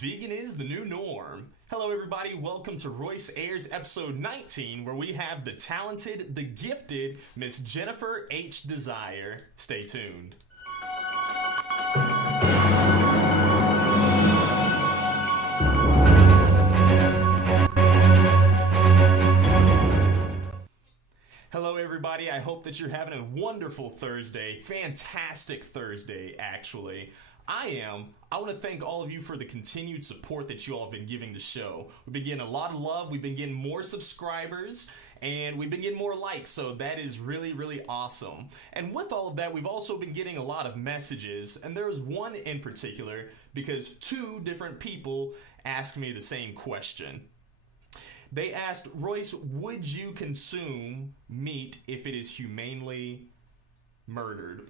Vegan is the new norm. Hello everybody, welcome to Royce Airs episode 19, where we have the talented, the gifted, Miss Jennifer H. Desire. Stay tuned. Hello everybody, I hope that you're having a wonderful Thursday, fantastic Thursday actually. I want to thank all of you for the continued support that you all have been giving the show. We've been getting a lot of love, we've been getting more subscribers, and we've been getting more likes, so that is really, really awesome. And with all of that, we've also been getting a lot of messages, and there was one in particular because two different people asked me the same question. They asked, Royce, would you consume meat if it is humanely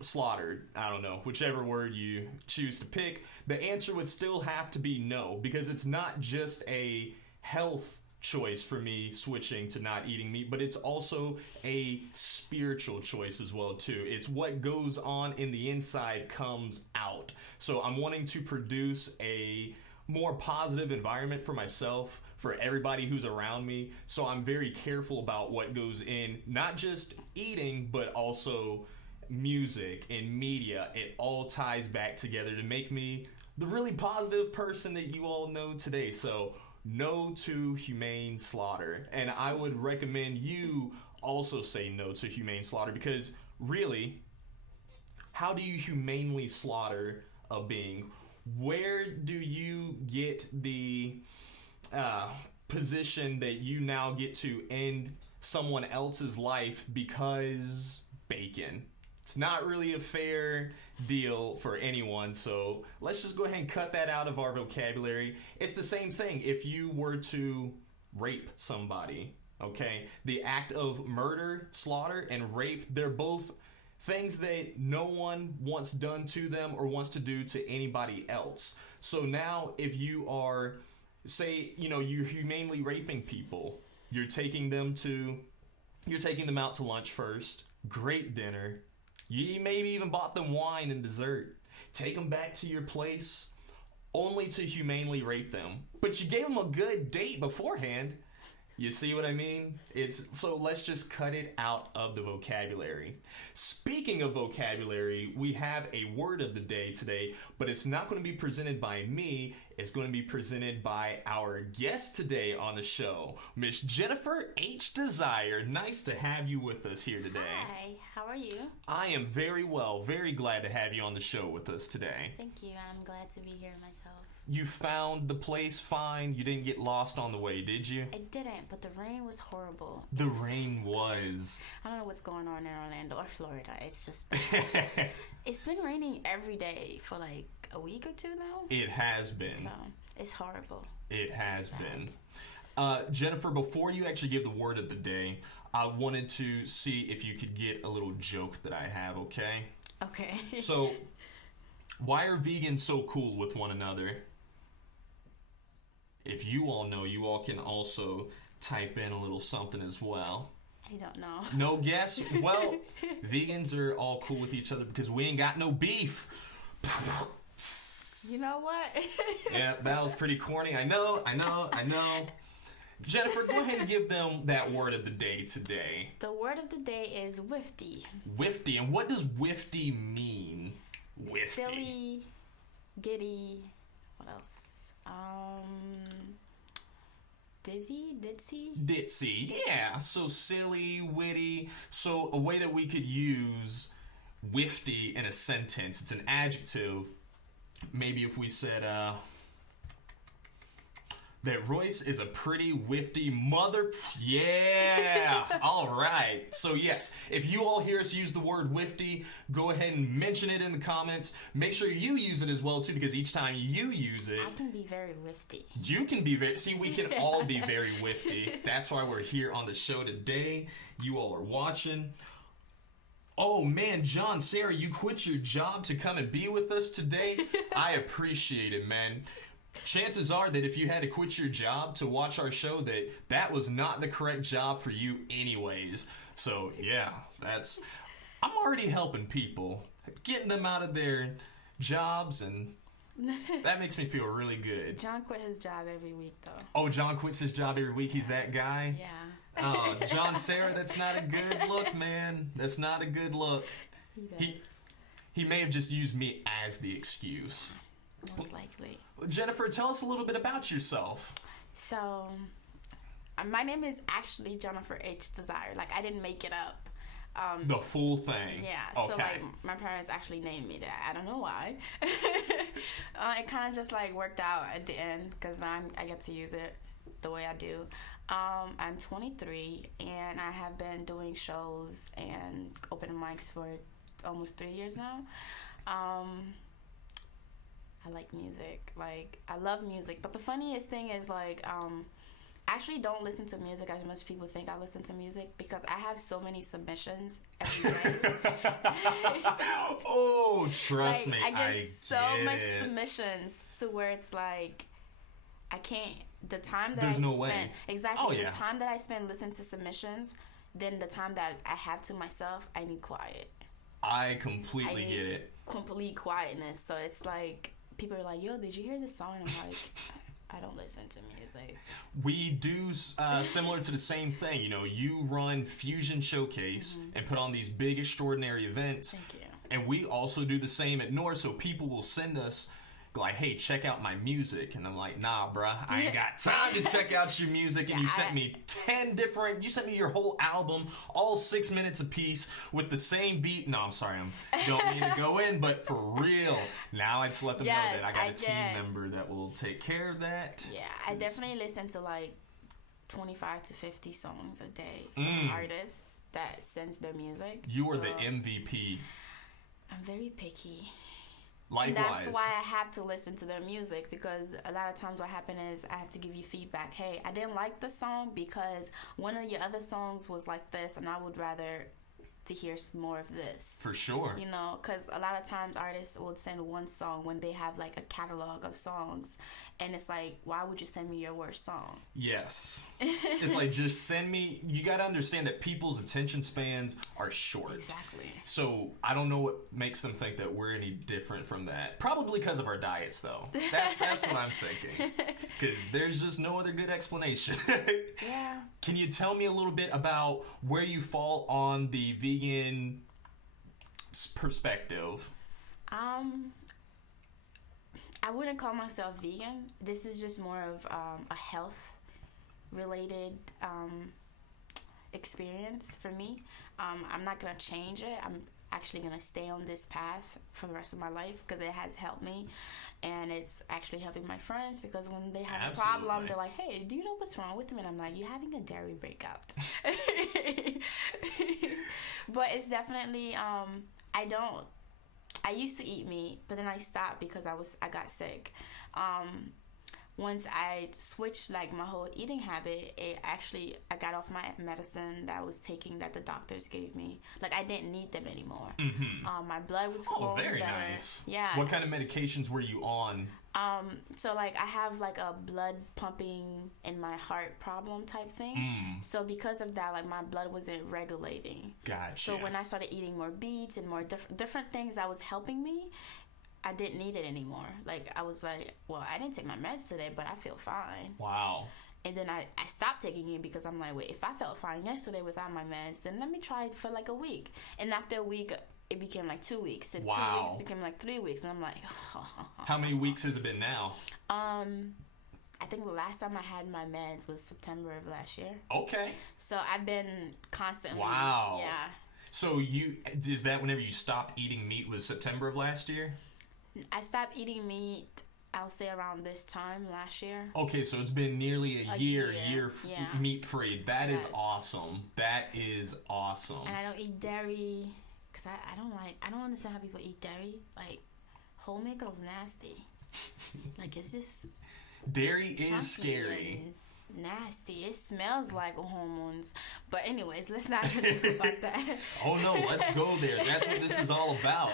slaughtered, I don't know, whichever word you choose to pick? The answer would still have to be no, because it's not just a health choice for me switching to not eating meat, but it's also a spiritual choice as well too. It's what goes on in the inside comes out. So I'm wanting to produce a more positive environment for myself, for everybody who's around me. So I'm very careful about what goes in, not just eating, but also music and media. It all ties back together to make me the really positive person that you all know today. So no to humane slaughter. And I would recommend you also say no to humane slaughter, because really, how do you humanely slaughter a being? Where do you get the position that you now get to end someone else's life because bacon? It's not really a fair deal for anyone, so let's just go ahead and cut that out of our vocabulary. It's the same thing if you were to rape somebody, okay? The act of murder, slaughter, and rape, they're both things that no one wants done to them or wants to do to anybody else. So now if you are, say, you're humanely raping people, you're taking them out to lunch first, great dinner, you maybe even bought them wine and dessert, take them back to your place only to humanely rape them, but you gave them a good date beforehand. You see what I mean? So let's just cut it out of the vocabulary. Speaking of vocabulary, we have a word of the day today, but it's not going to be presented by me. It's going to be presented by our guest today on the show, Miss Jennifer H. Desire. Nice to have you with us here today. Hi, how are you? I am very well, very glad to have you on the show with us today. Thank you, I'm glad to be here myself. You found the place fine? You didn't get lost on the way, did you? I didn't, but the rain was horrible. The rain was. I don't know what's going on in Orlando or Florida. It's just it's been raining every day for like a week or two now. It has been. So it's horrible. It has been. Jennifer, before you actually give the word of the day, I wanted to see if you could get a little joke that I have, okay? Okay. So, why are vegans so cool with one another? If you all know, you all can also type in a little something as well. I don't know. No guess? Well, vegans are all cool with each other because we ain't got no beef. You know what? Yeah, that was pretty corny. I know. Jennifer, go ahead and give them that word of the day today. The word of the day is whiffy. Whiffy. And what does whiffy mean? Whiffy. Silly, giddy, what else? Ditzy? Yeah, so silly, witty. So a way that we could use whiffy in a sentence, it's an adjective. Maybe if we said, that Royce is a pretty whiffy mother. Yeah. All right. So yes, if you all hear us use the word whiffy, go ahead and mention it in the comments. Make sure you use it as well too, because each time you use it, I can be very whiffy. You can be very. See, we can all be very whiffy. That's why we're here on the show today. You all are watching. Oh man, John, Sarah, you quit your job to come and be with us today. I appreciate it, man. Chances are that if you had to quit your job to watch our show, that was not the correct job for you anyways. So yeah, I'm already helping people, getting them out of their jobs and That makes me feel really good. John quit his job every week, though. Oh, John quits his job every week. He's that guy? Yeah. Oh, John Sarah, that's not a good look, man. That's not a good look. He may have just used me as the excuse. Most likely. Jennifer, tell us a little bit about yourself. So, my name is actually Jennifer H. Desire. Like, I didn't make it up. The full thing. Yeah. Okay. So, like, my parents actually named me that. I don't know why. It kind of just, like, worked out at the end because now I get to use it the way I do. I'm 23, and I have been doing shows and open mics for almost 3 years now. I like music. Like, I love music. But the funniest thing is, like, I actually don't listen to music as much people think I listen to music because I have so many submissions every day. Oh, trust like, me. I get so much it. submissions to where it's like, I can't. The time that There's I no spend, way. exactly. Oh, yeah. The time that I spend listening to submissions, then the time that I have to myself, I need quiet. I completely get it. Complete quietness. So it's like people are like, "Yo, did you hear this song?" And I'm like, I don't listen to music. We do similar to the same thing. You know, you run Fusion Showcase and put on these big, extraordinary events. Thank you. And we also do the same at NOOR. So people will send us like, hey, check out my music. And I'm like, nah, bruh, I ain't got time to check out your music. And you sent me 10 different, you sent me your whole album, all 6 minutes apiece with the same beat. No, I'm sorry, I don't mean to go in, but for real, now I just let them know that I got a team member that will take care of that. Yeah, I definitely listen to like 25 to 50 songs a day from artists that sends their music. You are the MVP. I'm very picky. Likewise. And that's why I have to listen to their music, because a lot of times what happens is I have to give you feedback. Hey, I didn't like the song because one of your other songs was like this, and I would rather to hear more of this. For sure. You know, because a lot of times artists would send one song when they have like a catalog of songs, and it's like, why would you send me your worst song? Yes. It's like, just send me. You got to understand that people's attention spans are short. Exactly. So I don't know what makes them think that we're any different from that. Probably because of our diets, though. That's what I'm thinking. Because there's just no other good explanation. Yeah. Can you tell me a little bit about where you fall on the vegan perspective? I wouldn't call myself vegan. This is just more of a health related experience for me. I'm not gonna change it. I'm actually gonna stay on this path for the rest of my life because it has helped me, and it's actually helping my friends, because when they have a problem, they're like, "Hey, do you know what's wrong with me?" And I'm like, "You're having a dairy breakout." But it's definitely I used to eat meat, but then I stopped because I got sick. Once I switched like my whole eating habit, I got off my medicine that I was taking that the doctors gave me. Like, I didn't need them anymore. Mm-hmm. My blood was flowing better. Very nice. Yeah. What kind of medications were you on? So like I have like a blood pumping in my heart problem type thing. So because of that, like my blood wasn't regulating. Gotcha. So when I started eating more beets and more different things that was helping me, I didn't need it anymore. Like, I was like, well, I didn't take my meds today, but I feel fine. Wow. And then I stopped taking it because I'm like, wait, if I felt fine yesterday without my meds, then let me try it for like a week. And after a week, it became like 2 weeks. And 2 weeks became like 3 weeks. And I'm like, How many weeks has it been now? I think the last time I had my meds was September of last year. Okay. So I've been constantly. Wow. Yeah. So is that whenever you stopped eating meat was September of last year? I stopped eating meat, I'll say around this time last year. Okay, so it's been nearly a year meat free. That is awesome. That is awesome. And I don't eat dairy because I don't understand how people eat dairy. Like, whole milk is nasty. Like, it's just dairy is scary. Nasty. It smells like hormones. But anyways, let's not think about that. Oh no, let's go there. That's what this is all about.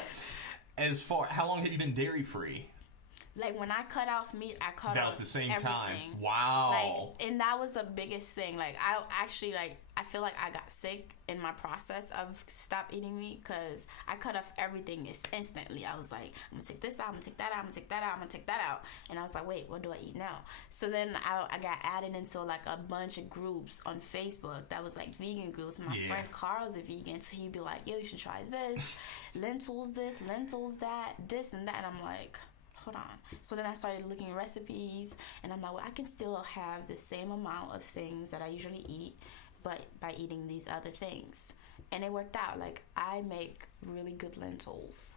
How long have you been dairy free? Like when I cut off meat, I cut off That was the same everything. time. Wow. Like, and that was the biggest thing. Like I actually I feel like I got sick in my process of stop eating meat because I cut off everything instantly. I was like, I'm gonna take this out, I'm gonna take that out, I'm gonna take that out, I'm gonna take that out, and I was like, wait, what do I eat now? So then I got added into like a bunch of groups on Facebook that was like vegan groups. My friend Carl's a vegan, so he'd be like, yo, you should try this, lentils that, this and that, and I'm like, hold on. So then I started looking at recipes, and I'm like, well, I can still have the same amount of things that I usually eat, but by eating these other things. And it worked out. Like, I make really good lentils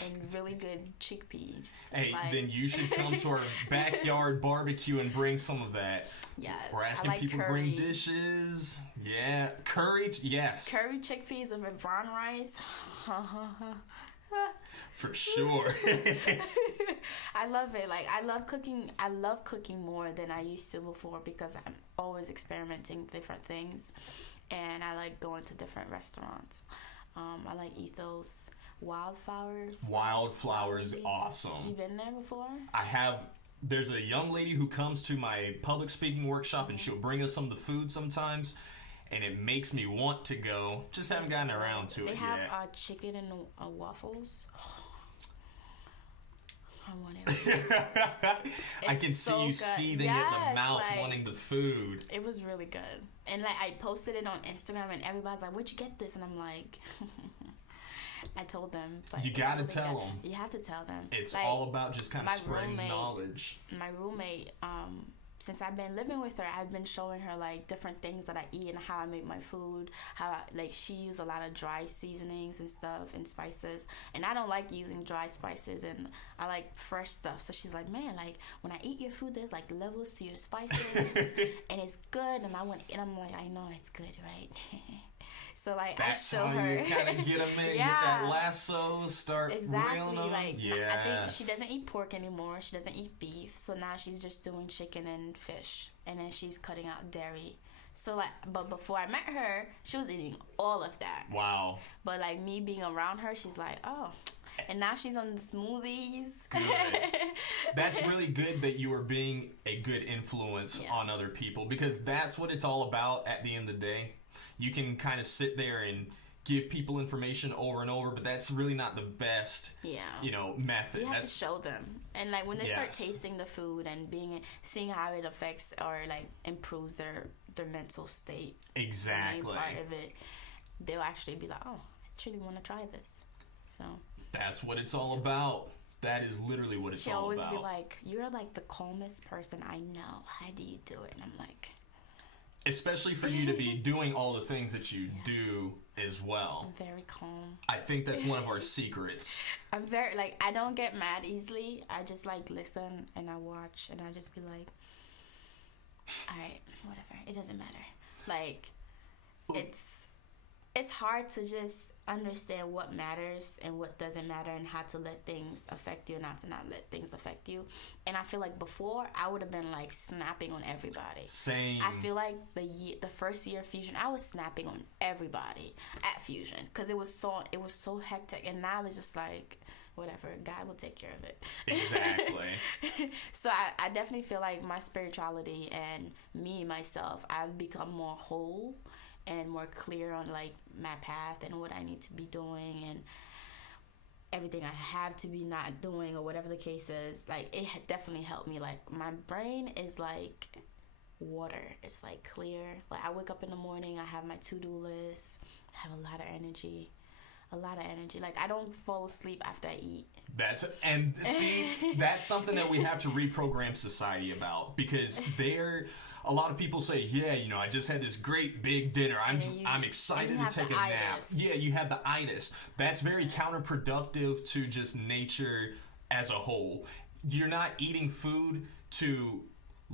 and really good chickpeas. Hey, like, then you should come to our backyard barbecue and bring some of that. Yes. We're asking people to bring dishes. Yeah. Curry, yes. Curry chickpeas over brown rice. For sure. I love it. Like, I love cooking more than I used to before because I'm always experimenting different things, and I like going to different restaurants. I like Ethos. Wildflower is awesome. You been there before? I have. There's a young lady who comes to my public speaking workshop, and she'll bring us some of the food sometimes, and it makes me want to go. Just haven't gotten around to it yet. They have chicken and waffles. I want it. I can see you seething in the mouth, like, wanting the food. It was really good. And like I posted it on Instagram, and everybody's like, where'd you get this? And I'm like, I told them. But you gotta tell them. You have to tell them. It's like, all about just kind of spreading knowledge. My roommate, since I've been living with her, I've been showing her like different things that I eat and how I make my food. Like she used a lot of dry seasonings and stuff and spices, and I don't like using dry spices, and I like fresh stuff. So she's like, man, like when I eat your food, there's like levels to your spices, and it's good. And I'm like, I know it's good, right? So like that's I show her. You kind of get them in, get that lasso, start reeling them. Like I think she doesn't eat pork anymore. She doesn't eat beef. So now she's just doing chicken and fish, and then she's cutting out dairy. So like, but before I met her, she was eating all of that. Wow. But like me being around her, she's like, oh. And now she's on the smoothies. That's really good that you are being a good influence on other people, because that's what it's all about at the end of the day. You can kind of sit there and give people information over and over, but that's really not the best, method. You have to show them. And like when they start tasting the food and seeing how it affects or like improves their mental state. Exactly. The main part of it, they'll actually be like, oh, I truly want to try this. So that's what it's all about. That is literally what it's all about. She always be like, you're like the calmest person I know. How do you do it? And I'm like, especially for you to be doing all the things that you do as well. I'm very calm. I think that's one of our secrets. I'm very, like, I don't get mad easily. I just, like, listen and I watch and I just be like, all right, whatever. It doesn't matter. Like, it's hard to just understand what matters and what doesn't matter and how to let things affect you and not to not let things affect you. And I feel like before I would have been like snapping on everybody. Same. I feel like the first year of Fusion, I was snapping on everybody at Fusion because it was so hectic. And now it's just like, whatever, God will take care of it. Exactly. So I definitely feel like my spirituality and myself, I've become more whole and more clear on like my path and what I need to be doing and everything I have to be not doing or whatever the case is. Like it definitely helped me. Like my brain is like water. It's like clear. Like I wake up in the morning, I have my to-do list, I have a lot of energy. Like I don't fall asleep after I eat. That's something that we have to reprogram society about, because a lot of people say, I just had this great big dinner. I'm excited to take a nap. Yeah, you have the itis. That's very counterproductive to just nature as a whole. You're not eating food to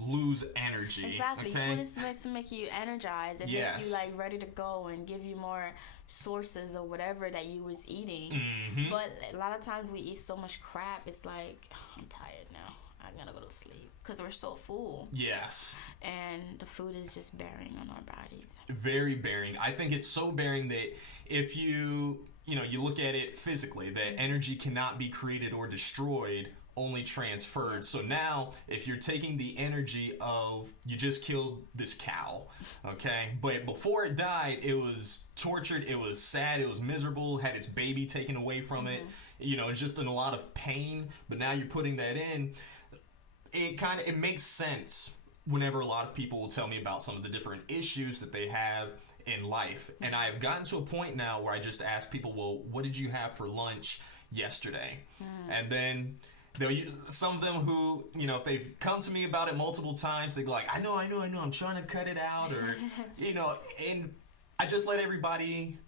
lose energy. Exactly. Okay? Food is supposed to make you energized and make you like ready to go and give you more sources of whatever that you was eating. Mm-hmm. But a lot of times we eat so much crap, it's like, I'm tired now, I'm gonna go to sleep because we're so full. Yes. And the food is just bearing on our bodies. Very bearing. I think it's so bearing that if you look at it physically, that energy cannot be created or destroyed only transferred. So now, if you're taking the energy of, you just killed this cow, okay? But before it died, it was tortured, it was sad, it was miserable, had its baby taken away from it, you know, it's just in a lot of pain. But now you're putting that in, it makes sense whenever a lot of people will tell me about some of the different issues that they have in life. And I've gotten to a point now where I just ask people, well, what did you have for lunch yesterday? And then some of them who, you know, if they've come to me about it multiple times, they go like, I know, I'm trying to cut it out, or, you know, and I just let everybody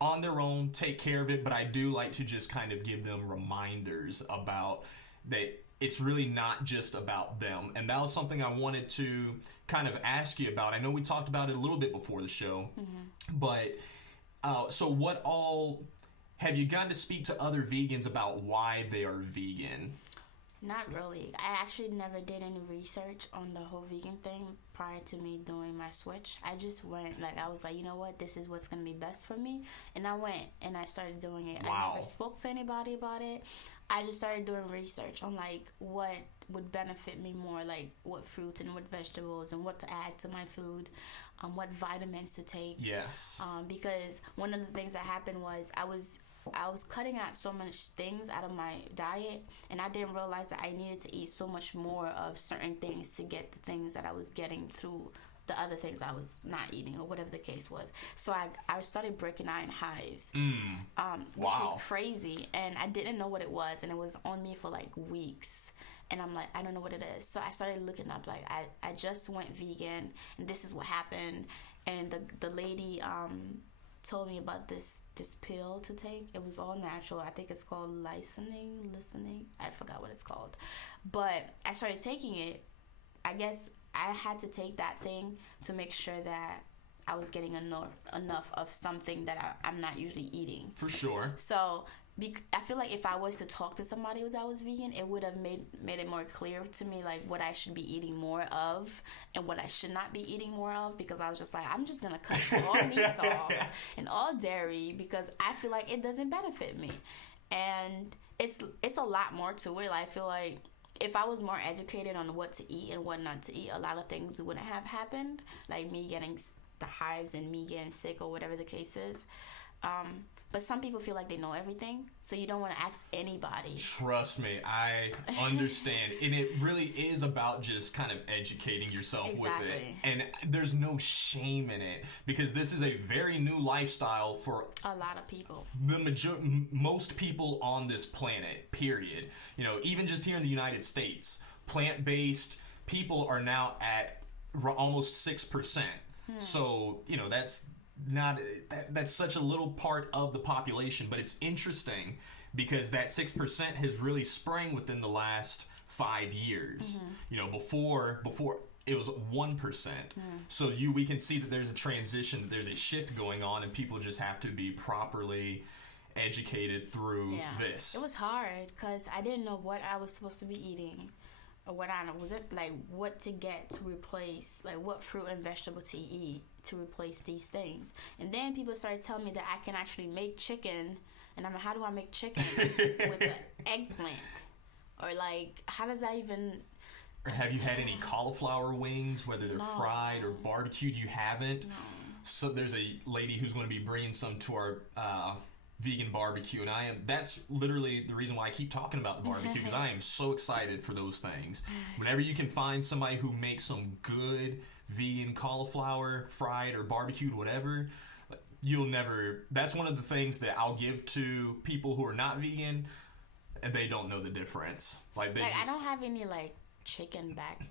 on their own take care of it. But I do like to just kind of give them reminders about that it's really not just about them. And that was something I wanted to kind of ask you about. I know we talked about it a little bit before the show, but so what all have you gotten to speak to other vegans about why they are vegan? Not really. I actually never did any research on the whole vegan thing prior to me doing my switch. I just went, like, I was like, you know what, this is what's going to be best for me. And I went and I started doing it. Wow. I never spoke to anybody about it. I just started doing research on, like, what would benefit me more, like what fruits and what vegetables and what to add to my food, what vitamins to take. Yes. Because one of the things that happened was I was cutting out so much things out of my diet, and I didn't realize that I needed to eat so much more of certain things to get the things that I was getting through the other things I was not eating, or whatever the case was. So I started breaking out in hives, which was crazy, and I didn't know what it was, and it was on me for like weeks. And I'm like, I don't know what it is. So I started looking up, like, I just went vegan, and this is what happened. And the lady told me about this pill to take. It was all natural. I think it's called listening. I forgot what it's called. But I started taking it. I guess I had to take that thing to make sure that I was getting enough of something that I'm not usually eating. For sure. So I feel like if I was to talk to somebody that was vegan, it would have made it more clear to me, like, what I should be eating more of and what I should not be eating more of, because I was just like, I'm just going to cut all meats off and all dairy because I feel like it doesn't benefit me. And it's a lot more to it. I feel like if I was more educated on what to eat and what not to eat, a lot of things wouldn't have happened, like me getting the hives and me getting sick or whatever the case is. But some people feel like they know everything, so you don't want to ask anybody. Trust me, I understand. And it really is about just kind of educating yourself with it. And there's no shame in it, because this is a very new lifestyle for a lot of people. Most people on this planet, period. You know, even just here in the United States, plant-based people are now at almost 6%. So, you know, that's such a little part of the population, but it's interesting because that 6% has really sprang within the last 5 years. You know, before it was 1%. So we can see that there's a transition, that there's a shift going on, and people just have to be properly educated through this. It was hard because I didn't know what I was supposed to be eating. Or what what to get to replace, like what fruit and vegetable to eat to replace these things. And then people started telling me that I can actually make chicken, and I'm like, how do I make chicken with an eggplant? Or like, how does that even... Or have you had any cauliflower wings, whether they're fried or barbecued? You haven't? No. So there's a lady who's going to be bringing some to our vegan barbecue, and that's literally the reason why I keep talking about the barbecue, because I am so excited for those things. Whenever you can find somebody who makes some good vegan cauliflower, fried or barbecued, whatever, that's one of the things that I'll give to people who are not vegan, and they don't know the difference. I don't have any like chicken back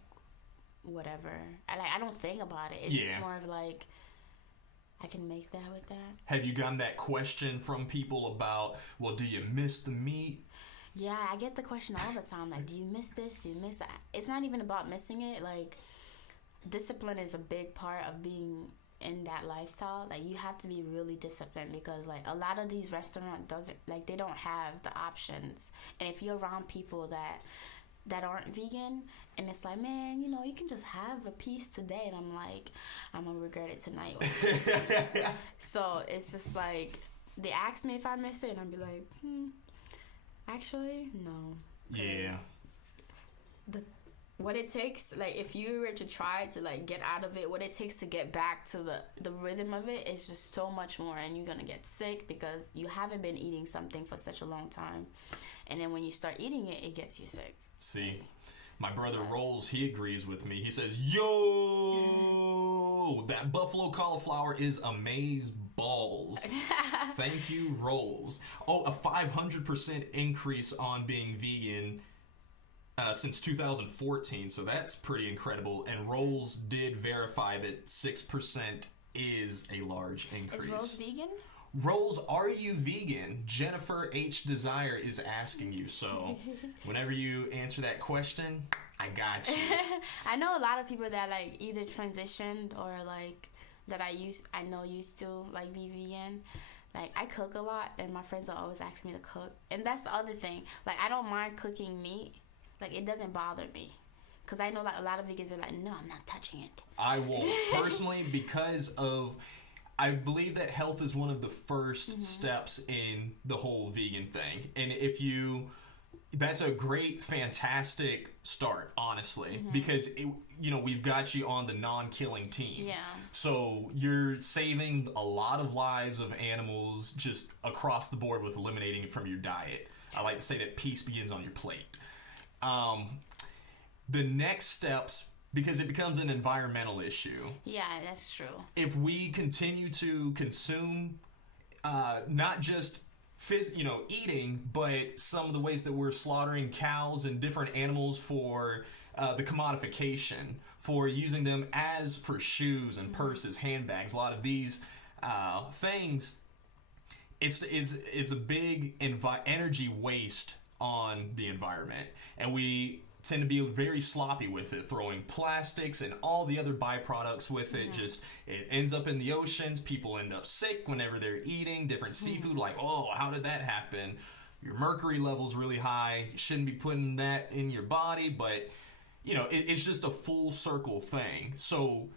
whatever. I don't think about it. It's just more of like, I can make that with that. Have you gotten that question from people about, well, do you miss the meat? Yeah, I get the question all the time. Like, do you miss this? Do you miss that? It's not even about missing it. Like, discipline is a big part of being in that lifestyle. Like, you have to be really disciplined because, like, a lot of these restaurants they don't have the options. And if you're around people that aren't vegan, and it's like, man, you know, you can just have a piece today, and I'm like, I'm gonna regret it tonight. So it's just like, they ask me if I miss it, and I'd be like, actually, no. Yeah, what it takes, like if you were to try to like get out of it, what it takes to get back to the rhythm of it is just so much more, and you're gonna get sick because you haven't been eating something for such a long time, and then when you start eating it, it gets you sick. See, my brother Rolls, he agrees with me. He says, yo, that buffalo cauliflower is amaze balls. Thank you, Rolls. Oh, a 500% increase on being vegan since 2014, so that's pretty incredible. And Rolls did verify that 6% is a large increase. Is Rolls vegan? Rolls, are you vegan? Jennifer H. Desire is asking you. So whenever you answer that question, I got you. I know a lot of people that like either transitioned or like that I know used to like be vegan. Like I cook a lot, and my friends will always ask me to cook, and that's the other thing. Like I don't mind cooking meat. Like, it doesn't bother me. Because I know, like, a lot of vegans are like, no, I'm not touching it. I won't. Personally, because of... I believe that health is one of the first steps in the whole vegan thing. And if you... That's a great, fantastic start, honestly. Because, we've got you on the non-killing team. Yeah. So you're saving a lot of lives of animals just across the board with eliminating it from your diet. I like to say that peace begins on your plate. The next steps, because it becomes an environmental issue. Yeah, that's true. If we continue to consume, not just eating, but some of the ways that we're slaughtering cows and different animals for the commodification, for using them for shoes and purses, handbags, a lot of these things, it's a big energy waste on the environment, and we tend to be very sloppy with it, throwing plastics and all the other byproducts with it. Just it ends up in the oceans. People end up sick whenever they're eating different seafood, like, oh, how did that happen? Your mercury level's really high. You shouldn't be putting that in your body, but it's just a full circle thing. So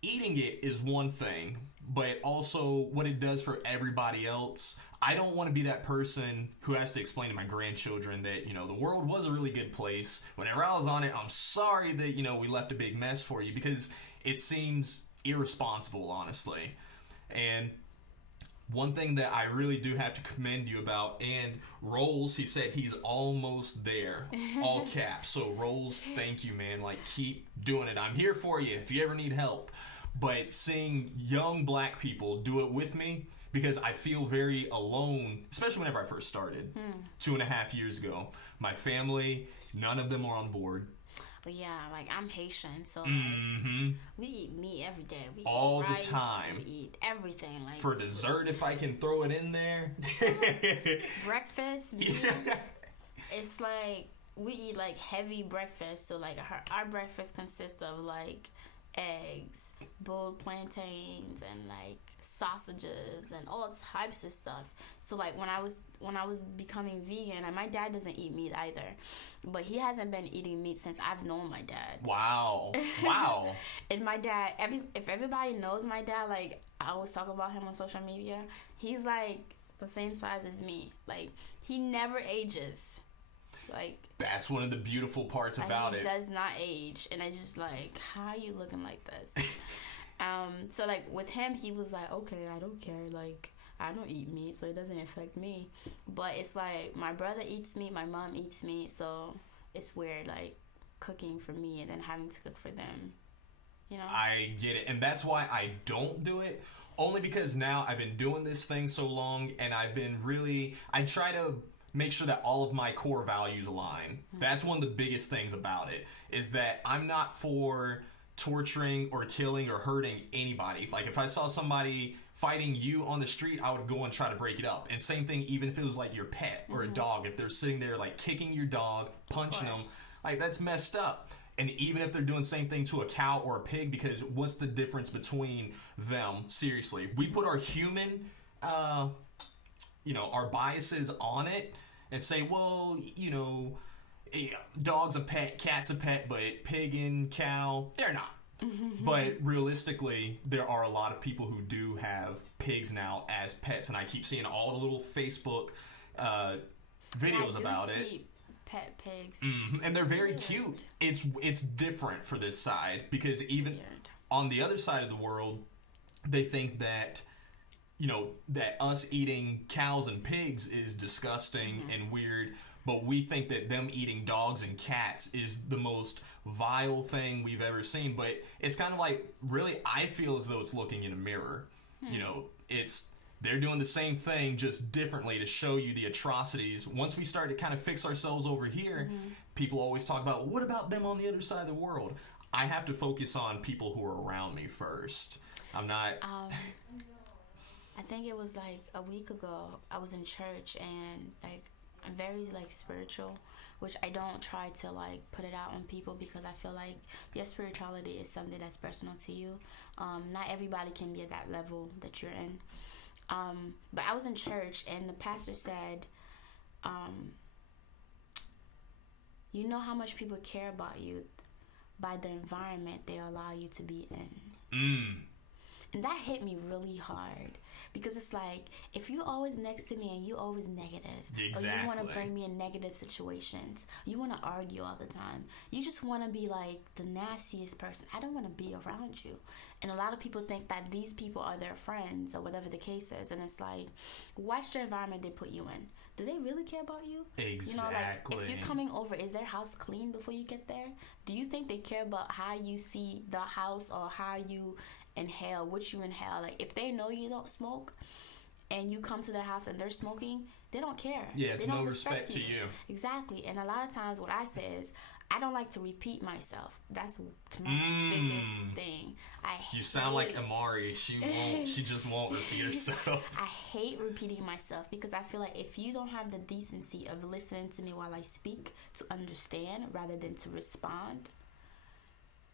eating it is one thing, but also what it does for everybody else. I don't want to be that person who has to explain to my grandchildren that, the world was a really good place. Whenever I was on it, I'm sorry that, we left a big mess for you, because it seems irresponsible, honestly. And one thing that I really do have to commend you about, and Rolls, he said he's almost there, all caps. So Rolls, thank you, man. Like, keep doing it. I'm here for you if you ever need help. But seeing young black people do it with me, because I feel very alone, especially whenever I first started 2.5 years ago. My family, none of them are on board. Well, yeah, like I'm Haitian, so we eat meat every day. We all eat rice, the time. We eat everything. Like for dessert, if I can throw it in there. Breakfast, meat. It's like we eat like heavy breakfast. So like our breakfast consists of like eggs, boiled plantains, and like sausages and all types of stuff. So like when I was becoming vegan, and my dad doesn't eat meat either, but he hasn't been eating meat since I've known my dad. Wow. And my dad, if everybody knows my dad, like I always talk about him on social media, he's like the same size as me. Like he never ages. Like that's one of the beautiful parts about it. He does not age, and it's just like, how are you looking like this? So like with him, he was like, okay, I don't care. Like I don't eat meat, so it doesn't affect me. But it's like my brother eats meat, my mom eats meat, so it's weird, like cooking for me and then having to cook for them. I get it, and that's why I don't do it. Only because now I've been doing this thing so long, and I try to make sure that all of my core values align. That's one of the biggest things about it, is that I'm not for torturing or killing or hurting anybody. Like if I saw somebody fighting you on the street, I would go and try to break it up. And same thing, even if it was like your pet or a dog, if they're sitting there like kicking your dog, punching them, like that's messed up. And even if they're doing the same thing to a cow or a pig, because what's the difference between them? Seriously, we put our human our biases on it and say, well, dog's a pet, cat's a pet, but pig and cow, they're not. But realistically, there are a lot of people who do have pigs now as pets, and I keep seeing all the little Facebook videos about it. pet pigs. And they're very cute. It's different for this side because even on the other side of the world, they think that, you know, that us eating cows and pigs is disgusting and weird, but we think that them eating dogs and cats is the most vile thing we've ever seen. But it's kind of like, really, I feel as though it's looking in a mirror. You know, they're doing the same thing, just differently to show you the atrocities. Once we start to kind of fix ourselves over here, people always talk about, what about them on the other side of the world? I have to focus on people who are around me first. I'm not... I think it was like a week ago, I was in church, and like I'm very like spiritual, which I don't try to like put it out on people because I feel like your spirituality is something that's personal to you. Not everybody can be at that level that you're in. But I was in church, and the pastor said, you know how much people care about you by the environment they allow you to be in. And that hit me really hard because it's like, if you're always next to me and you're always negative, or you want to bring me in negative situations, you want to argue all the time, you just want to be like the nastiest person, I don't want to be around you. And a lot of people think that these people are their friends or whatever the case is, and it's like, watch the environment they put you in. Do they really care about you? Exactly. You know, like, if you're coming over, is their house clean before you get there? Do you think they care about how you see the house or how you inhale, what you inhale? Like, if they know you don't smoke and you come to their house and they're smoking, they don't care. Yeah, it's they don't no respect to you. Exactly. And a lot of times what I say is, I don't like to repeat myself. That's my biggest thing. You sound like Amari. She just won't repeat herself. I hate repeating myself because I feel like if you don't have the decency of listening to me while I speak to understand rather than to respond,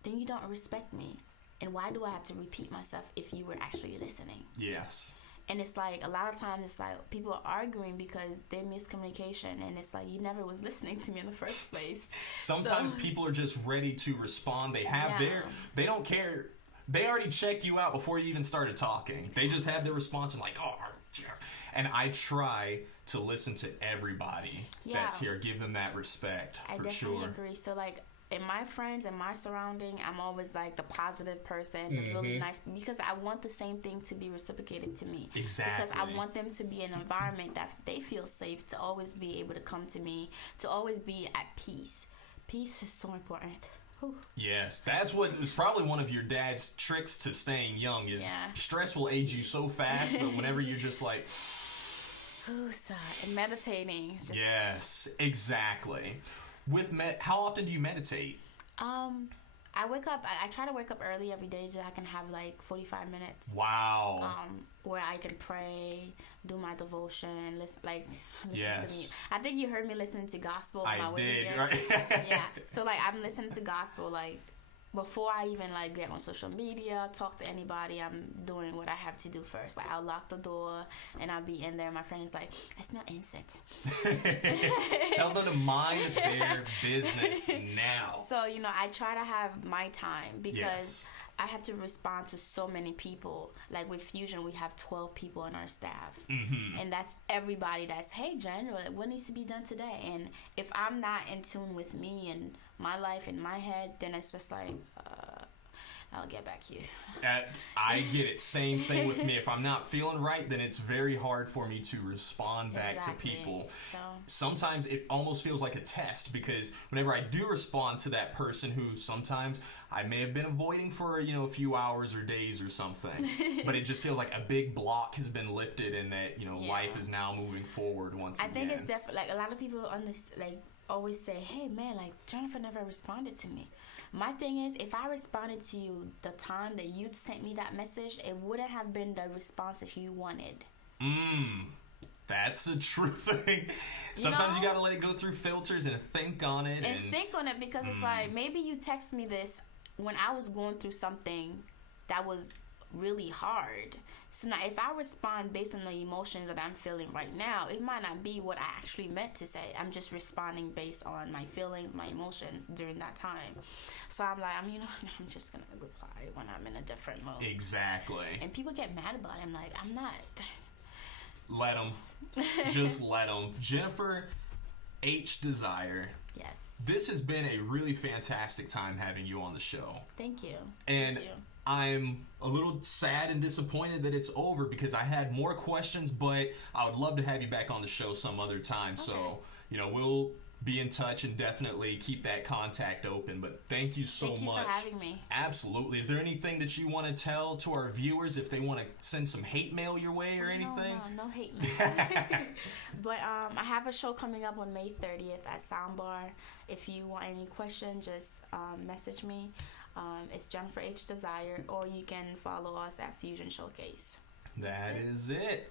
then you don't respect me. And why do I have to repeat myself if you were actually listening? Yes. And it's like, a lot of times it's like people are arguing because they're miscommunication, and it's like, you never was listening to me in the first place. Sometimes people are just ready to respond. They have they don't care. They already checked you out before you even started talking. Exactly. They just have their response and like, oh, and I try to listen to everybody that's here, give them that respect. I definitely agree. So like, in my friends and my surrounding, I'm always like the positive person, the really nice, because I want the same thing to be reciprocated to me. Exactly. Because I want them to be in an environment that they feel safe, to always be able to come to me, to always be at peace. Peace is so important. Whew. Yes, that's what is probably one of your dad's tricks to staying young is stress will age you so fast, but whenever you're just like... and meditating. It's just... Yes, exactly. How often do you meditate? I wake up. I try to wake up early every day so I can have like 45 minutes. Wow. Where I can pray, do my devotion, listen to me. I think you heard me listen to gospel. I did. Right? Yeah. So like, I'm listening to gospel like before I even like get on social media, talk to anybody. I'm doing what I have to do first. Like, I'll lock the door and I'll be in there. My friend is like, I smell incense. Tell them to mind their business now. So, you know, I try to have my time because I have to respond to so many people. Like with Fusion, we have 12 people on our staff. And that's everybody that's, hey, Jen, what needs to be done today? And if I'm not in tune with me and my life in my head, then it's just like, I'll get back to you. I get it. Same thing with me. If I'm not feeling right, then it's very hard for me to respond back to people. So. Sometimes it almost feels like a test because whenever I do respond to that person who sometimes I may have been avoiding for, you know, a few hours or days or something, but it just feels like a big block has been lifted and that, you know, life is now moving forward once again. I think it's definitely, like, a lot of people always say, hey, man, like, Jennifer never responded to me. My thing is, if I responded to you the time that you sent me that message, it wouldn't have been the response that you wanted. That's the true thing. Sometimes you gotta let it go through filters and think on it. And think on it because it's like, maybe you text me this when I was going through something that was really hard. So now if I respond based on the emotions that I'm feeling right now, it might not be what I actually meant to say. I'm just responding based on my feelings, my emotions during that time. So I'm like, I'm just gonna reply when I'm in a different mode. Exactly. And people get mad about it. I'm like, I'm not. Let them. Just let them. Jennifer, H Desire. Yes. This has been a really fantastic time having you on the show. Thank you. And Thank you. I'm a little sad and disappointed that it's over because I had more questions, but I would love to have you back on the show some other time. Okay. So, we'll be in touch and definitely keep that contact open. But thank you so much. Thank you for having me. Absolutely. Is there anything that you want to tell to our viewers if they want to send some hate mail your way or anything? No hate mail. But I have a show coming up on May 30th at Soundbar. If you want any questions, just message me. It's Jennifer H. Desire, or you can follow us at Fusion Showcase. That is it.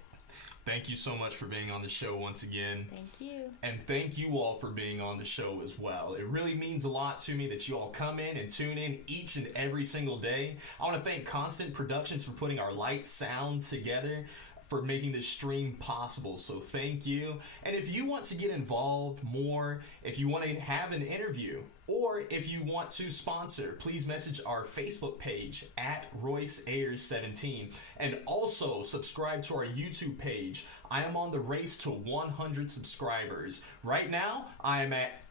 Thank you so much for being on the show once again. Thank you. And thank you all for being on the show as well. It really means a lot to me that you all come in and tune in each and every single day. I want to thank Constant Productions for putting our light sound together, for making this stream possible. So thank you. And if you want to get involved more, if you want to have an interview, or if you want to sponsor, please message our Facebook page at Royce Ayers 17. And also subscribe to our YouTube page. I am on the race to 100 subscribers. Right now, I am at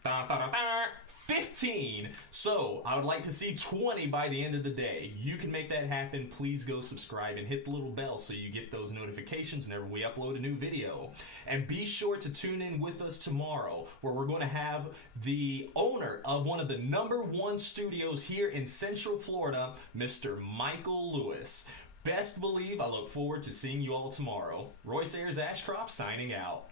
15. So I would like to see 20 by the end of the day. You can make that happen. Please go subscribe and hit the little bell so you get those notifications whenever we upload a new video. And be sure to tune in with us tomorrow, where we're going to have the owner of one of the #1 studios here in Central Florida, Mr. Michael Lewis. Best believe I look forward to seeing you all tomorrow. Royce Ayers Ashcroft signing out.